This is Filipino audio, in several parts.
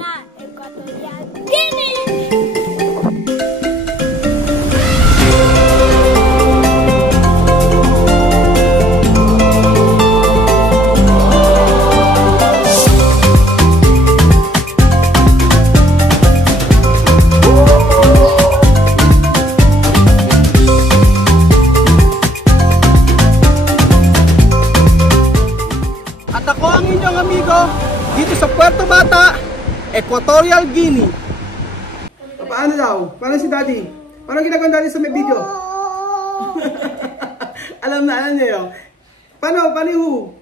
na Equatorial Guinea! At ako ang inyong amigo dito sa Puerto Bata, Equatorial Guinea. Paano daw? Paano si Daddy? Paano ginagawa Daddy sa may video? alam niya yun. Paano? Paano yung who?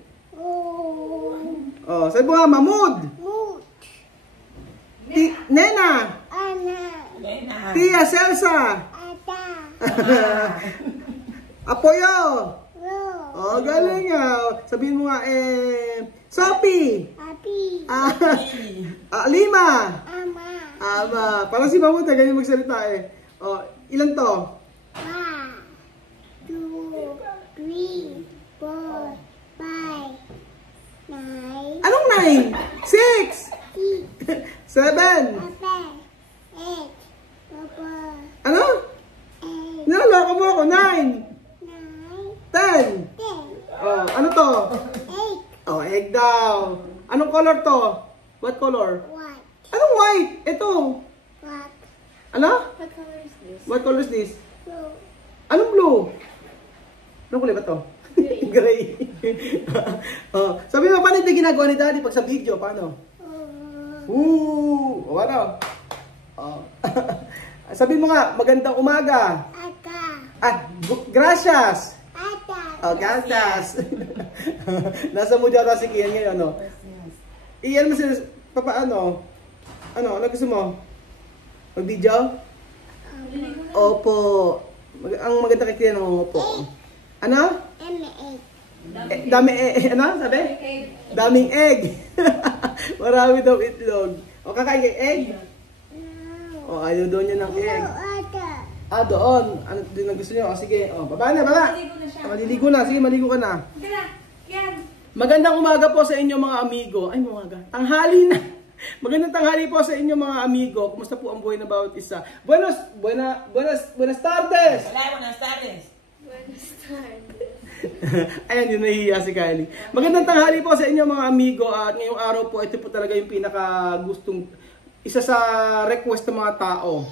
Oh, sabi mo nga, Mahmoud. Nena. Tia Celsa. Apoyo. Oh, galing nga. Sabihin mo nga, Sophie. Lima. Ama. Parang si Mahmoud, ganyan magsalita eh. Oh, ilan to? 1, 2, 3, 4, 5, 9. Anong 9? 6. 7. 8, Ano? Naloko mo ako, 9. 10. Oh, ano to? 8. Oh, egg daw. Anong color to? What color? White. Anong white? Ito. Black. Ano? What color is this? What color is this? Blue. Anong blue? Anong kulay ba to? Gray. Oh, sabi mo, paano ito ginagawa ni Daddy pag sa video? Paano? O ano? Oh. Sabi mo nga, magandang umaga. Gracias. Oh, gatas. Nasa mo dyan si Kian ngayon, ano? Iyan mo sila, paano? Ano gusto mo? Mag-video? Opo. Ang maganda kay Kian, opo. Ano? Dami ano? Sabi? Daming egg. Marami daw itlog. O, kakain kay egg? O, ayaw doon niya ng egg. Doon. Ano din na gusto niyo? O, sige. O, baba na, baba. Maliligo na. Sige, maligo ka na. Magandang umaga po sa inyo mga amigo. Ay, umaga. Tanghali na. Magandang tanghali po sa inyo mga amigo. Kumusta po ang buhay na bawat isa? Buenas tardes! Hola, buenas tardes. Buenas tardes. Ayan, yun nahihiya si Kylie. Magandang tanghali po sa inyo mga amigo. At ngayong araw po, ito po talaga yung pinaka gustong, isa sa request ng mga tao.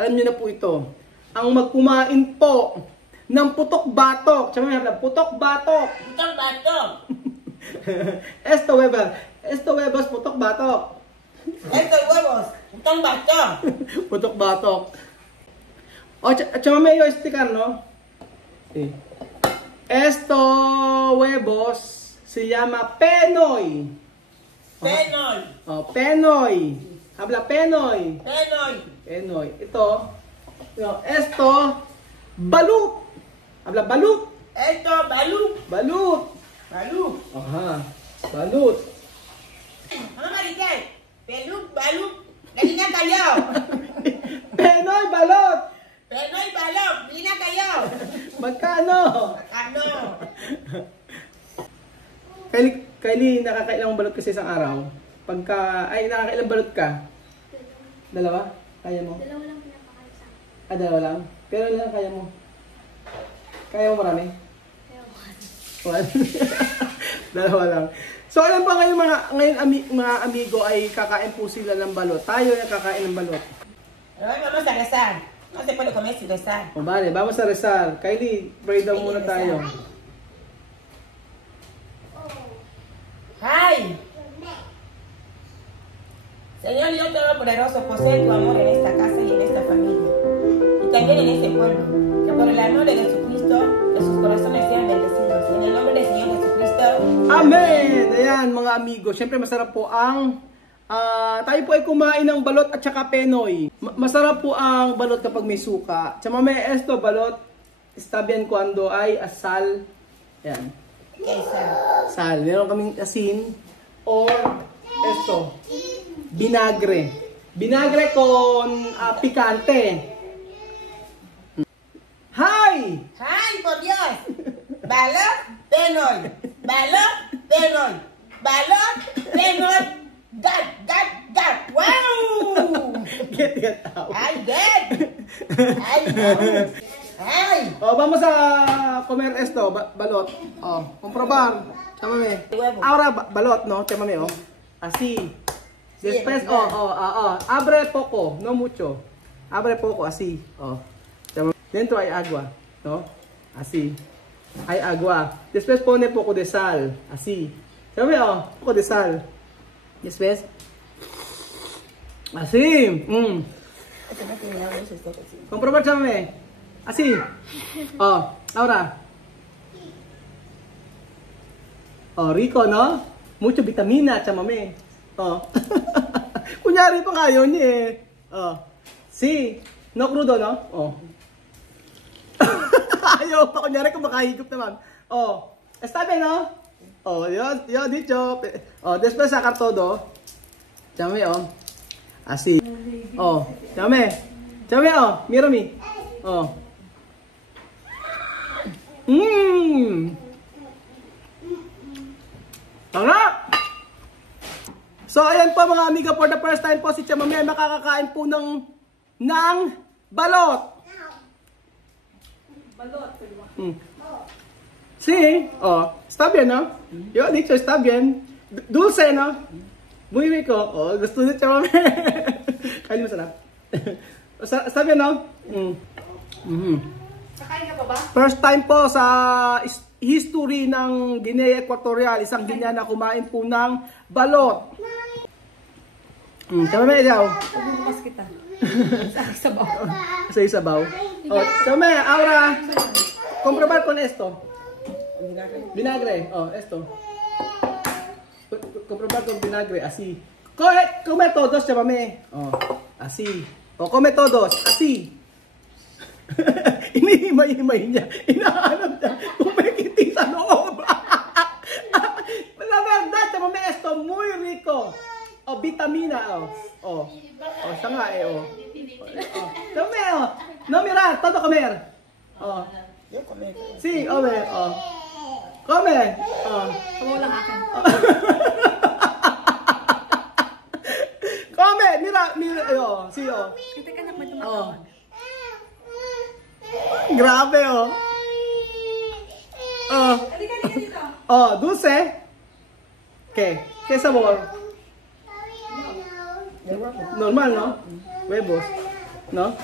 Alam niyo na po ito. Ang magkumain po ng putok batok. Tsaka may putok batok. Putok batok. Esto huevos, putok batok. Estos huevos, putok batok. Putok batok. O, tsaka may yung sticker, no? Sí. Esto huevos se llama Penoy. Penoy. Oh, Penoy. Habla Penoy. Penoy. Penoy. Ito. Esto balut. Habla balut. Esto balut. Balut. Balut. Aha. Balut. Ano marites? Balut. Galina kayo. Penoy balot. Penoy balot. Galina kayo. Magkano? Ano? Kylie, nakakailang balot kasi isang araw. Nakakailang balot ka? Dalawa? Kaya mo? Dalawa lang pinapakain sa akin. Dalawa lang? Pero lang kaya mo? Kaya mo marami? One. Dalawa lang. So alam pa ngayon mga amigo ay kakain po sila ng balot. Tayo na kakain ng balot. Vamos a rezar. No se puede comer sin rezar. O bale, vamos a rezar. Kylie, pray daw muna tayo. ¡Ay! Señor Dios Todopoderoso, posee tu amor en esta casa y en esta familia. Y también en este pueblo. Que por el amor de Jesucristo, que sus corazones sean bendecidos. En el nombre del Señor Jesucristo. Amen! Ayan mga amigo, syempre masarap po ang tayo po ay kumain ng balot at saka penoy. Masarap po ang balot kapag may suka. Tsaka may esto balot, está bien cuando hay asal. Ayan. Sal. Meron kaming asin or esto, vinagre. Vinagre con picante. ¡Hi! ¡Ay, por Dios! Balot, penoy. Balot, penoy. Balot, penoy. Gat, gat, gat. Ay, vamos. Ay. Oh, vamos a comer esto, balot. Oh, comprobar. Chámame. Huevo. Ahora balot, no? Chámame, oh. Así. Después, Sí, abre poco, no mucho. Abre poco, así. Oh. Chámame. Dentro hay agua, ¿no? Así. Hay agua. Después pone poco de sal, así. Chámame, oh, poco de sal. Después. Así. Comprobar, chámame. Así. Oh, ahora. Oh, rico, no? Mucho vitamina, chamame. Oh. Kunyari pa nga yun eh. Oh. Si. No crudo, no? Oh. Ayaw pa, kunyari kung makahigop naman. Oh. Está bien, no? Oh, yo dicho. Oh, después sacar todo. Chame, oh. Así. Oh. Chame. Chame, oh. Mira mi. Oh. Sarap! So, ayan po mga amiga, for the first time po si Chamame ay makakakain po ng balot. Balot. Sí, oh, está bien, ¿no? Yo he dicho, está bien. Dulce, ¿no? Muy rico. Oh, gusto ni Chamame. Kain mo sarap. Está bien, ¿no? Kakain ka pa ba? First time po sa history ng Guinea Equatorial, isang Guinea na kumain po ng balot. Chamame, ikaw? Bukas kita. Sa sabaw. Sa isabaw. Oh, Chamame, ahora, comprobar con esto. Vinagre. Oh, esto. Comprobar con vinagre, así. Come todos, Chamame. Oh, así. Oh, come todos, así. Inihimay-himay niya. Inahanap niya kung may kiti sa loob. La verdad, Chamame, esto muy rico. Oh, vitamina, oh. Oh, siya nga eh, oh. Chamame, oh. No, mira, todo comer. Oh. Yo comí. Sí, come, oh. Come. Oh. Kamu lang akin. Come, mira, oh. Sí, oh. Kita ka naman Oh. Grabe, oh. Oh. Halika dito. Oh, dulce. ¿Qué? ¿Qué sabor? Normal, ¿no? Huevos, ¿no?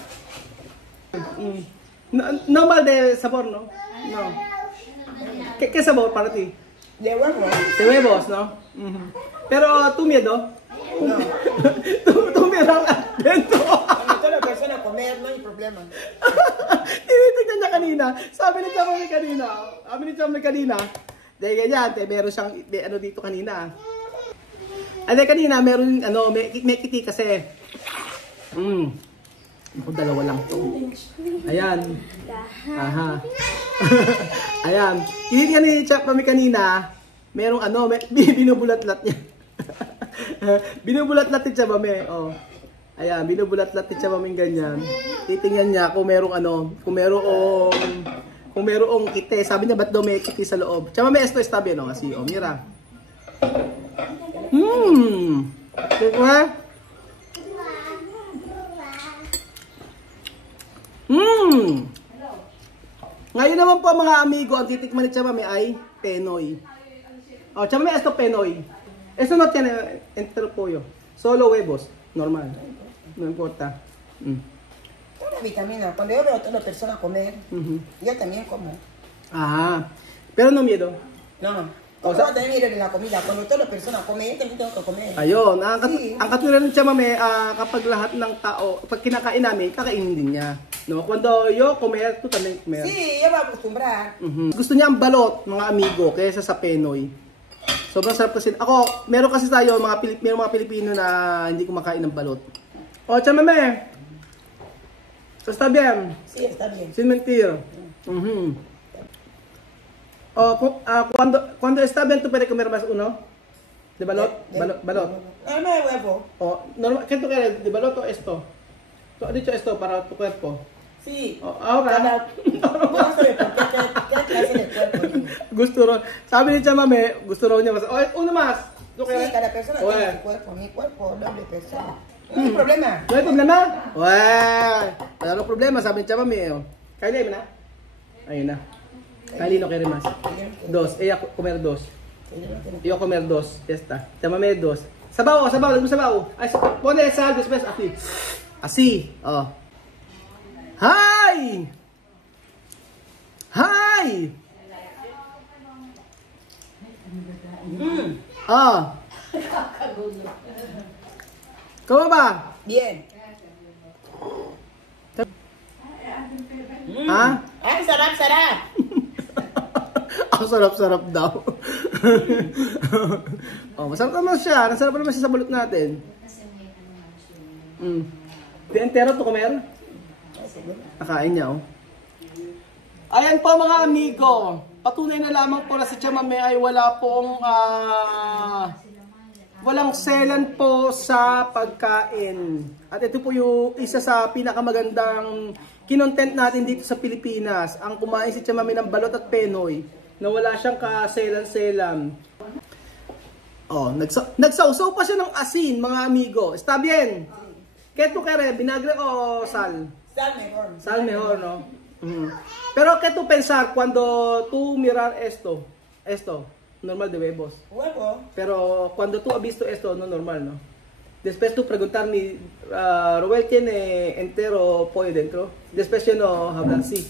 Normal de sabor, ¿no? No. ¿Qué sabor para ti? De huevo. De huevos, ¿no? Pero tu miedo. No. tu miedo dentro. Cuando toda la persona comer, no hay problema. Tinitignan niya kanina. Sabi ni Chamay kanina. Dahil ganyan, meron siyang, ano dito kanina. Ano kanina, meron, may kiti kasi. Ako, dalawa lang to. Ayan. Aha. Ayan. Tinitignan ni Chamay kanina, merong binubulat-lat niya. Binubulat-lat ni Chamay, oh. Ayan, binubulat-lat ni Chamay ganyan. Titingnan niya kung merong kung merong kite. Sabi niya, ba't daw may kiti sa loob? Chamame, esto está bien, no? Así, oh, mira. Diba? Ngayon naman po mga amigo, ang titikman ni Chamame ay Penoy. Oh, Chamame, esto Penoy. Esto no tiene entero pollo. Solo huevos. Normal. No importa. Una vitamina. Cuando yo veo a toda la persona comer, yo también como. Ah, pero no miedo. No. O sea, Yo también miro en la comida. Cuando toda la persona come, yo también tengo que comer. ayun, Sí. ang katulad ng Chamame, kapag lahat ng tao, pag kinakain namin, kakainin din niya. No? Cuando yo comer, tú también comer. Sí, ella va a acostumbrar. Gusto niya ang balot, mga amigo, kaysa sa Penoy. Sobrang sarap kasi. Ako, meron kasi tayo, meron mga Pilipino na hindi kumakain ng balot. O, Chamame, está bien. Sí, está bien. Sin mentir. Cuando está bien, ¿tú puedes comer más uno? ¿De balot? Balot. No, no de huevo. Normal, ¿qué tú quieres? ¿De balot o esto? Tú has dicho esto para tu cuerpo. Sí. Ahora. Yo no sé por qué clase de cuerpo. Gusto raw. Sabi ni Chamame, gusto raw niya mas. Uno más. ¿Tú Sí, quieres? cada persona Oye. tiene su cuerpo. Mi cuerpo, doble persona. Ano yung problema? May problema? Wala nang problema, sabi ni Chamami. Kylie, na? Ayun na. Kylie, no quiere más. Dos. Ella comer dos. Yo comer dos. Ya está. Chamami dos. Sabaw, sabaw. Lagmo sabaw. Ay, pone sal, después así. Así. Oh. Hi! Hi! Ah. ¿Cómo va? Bien. Ha? Ay, sarap. Ang sarap-sarap daw. Oh, masarap naman siya. Nasarap naman siya sa balot natin. Di entero to comer? Nakain niya, oh. Ayan po mga amigo. Patunay na lamang po na si Chamame ay wala pong walang selan po sa pagkain. At ito po yung isa sa pinakamagandang kinontent natin dito sa Pilipinas. Ang kumain si Chamame ng balot at penoy na wala siyang kaselan-selan. Oh, nagsawsaw pa siya ng asin, mga amigo. Está bien. ¿Qué tú quieres? ¿Vinagre o sal? Sal mejor. Sal mejor, ¿no? Pero ¿qué tú pensar cuando tú mirar esto? Esto, normal de bebos. Huevo. Pero cuando tú has visto esto, no normal, ¿no? Después tú preguntarme, Robel tiene entero pollo dentro. Después yun, no, hablan, sí.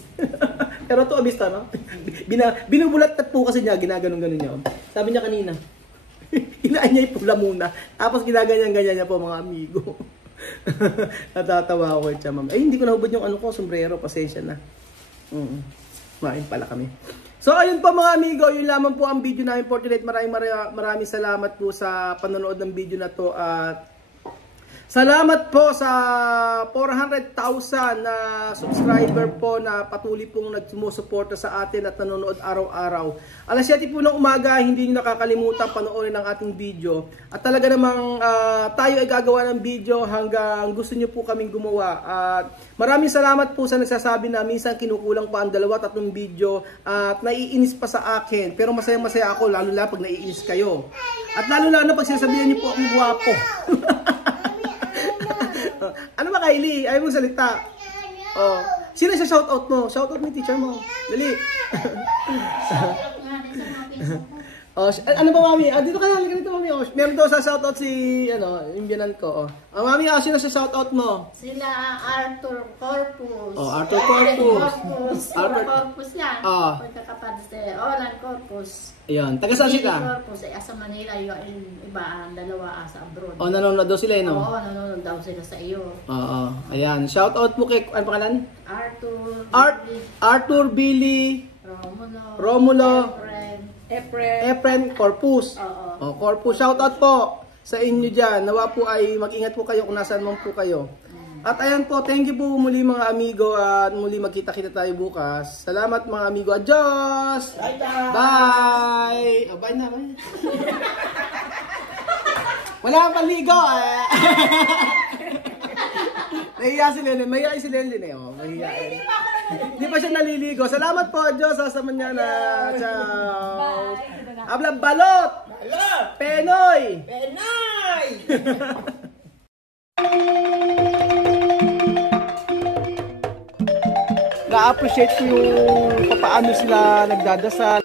Pero tú has visto, no? Binubulat po kasi niya, ginaganon-ganon niya. Sabi niya kanina, hinaan niya yung pula muna. Tapos ginaganyan-ganyan niya po, mga amigo. Natatawa ako siya, ma'am. Ay, hindi ko nahubad yung ano ko, sombrero. Pasensya na. Kumain pala kami. So, ayun po mga amigo. Yun lamang po ang video namin for today. Maraming salamat po sa panonood ng video na to. At salamat po sa 400,000 na subscriber po na patuloy pong nagsusuporta sa atin at nanonood araw-araw. Alas 7 po ng umaga, hindi nyo nakakalimutan panoorin ang ating video. At talaga namang tayo ay gagawa ng video hanggang gusto nyo po kaming gumawa. At maraming salamat po sa nagsasabi na minsan kinukulang pa ang 2-3 video at naiinis pa sa akin. Pero masaya-masaya ako, lalo na pag naiinis kayo. At lalo na pag sinasabihan nyo po akong guwapo. Ano ba, Kylie? Ayaw mong salita. Oh. Sino sa shoutout mo? Shoutout mo yung teacher mo. Dali. Oh, ano ba, mami? Dito ka na. Ganito, mami. Oh, meron daw sa shoutout si, yung biyanan ko. Oh, mami, sino sa shoutout mo? Sila Arthur Corpus. Oh, Arthur Corpus. Arthur Corpus yan. Ah. Pagkakapatid si Olan Corpus. Ayan. Taga saan sila? Corpus ay asa Manila. Yung iba, ang dalawa asa abroad. Oh, nanonood daw sila, no? Oo, nanonood daw sila sa iyo. Oo. Ayan. Shoutout mo kay, ano pangalan? Arthur. Billy. Romulo. Efren Corpus. Oo. Oh, Corpus. Shoutout po sa inyo dyan. Nawa po ay mag-ingat po kayo kung nasaan man po kayo. At ayan po, thank you po muli mga amigo at muli magkita-kita tayo bukas. Salamat mga amigo. Adios! Bye! Oh, bye na, bye. Wala kang panligo eh. Nahiya si Lennon. Mahiya si Lennon eh. Oh, mahiya. Hindi pa siya naliligo. Salamat po. Diyos. Sasa mañana. Ciao. Habla balot. Balot. Penoy. Penoy. Na-appreciate ko yung paano sila nagdadasal.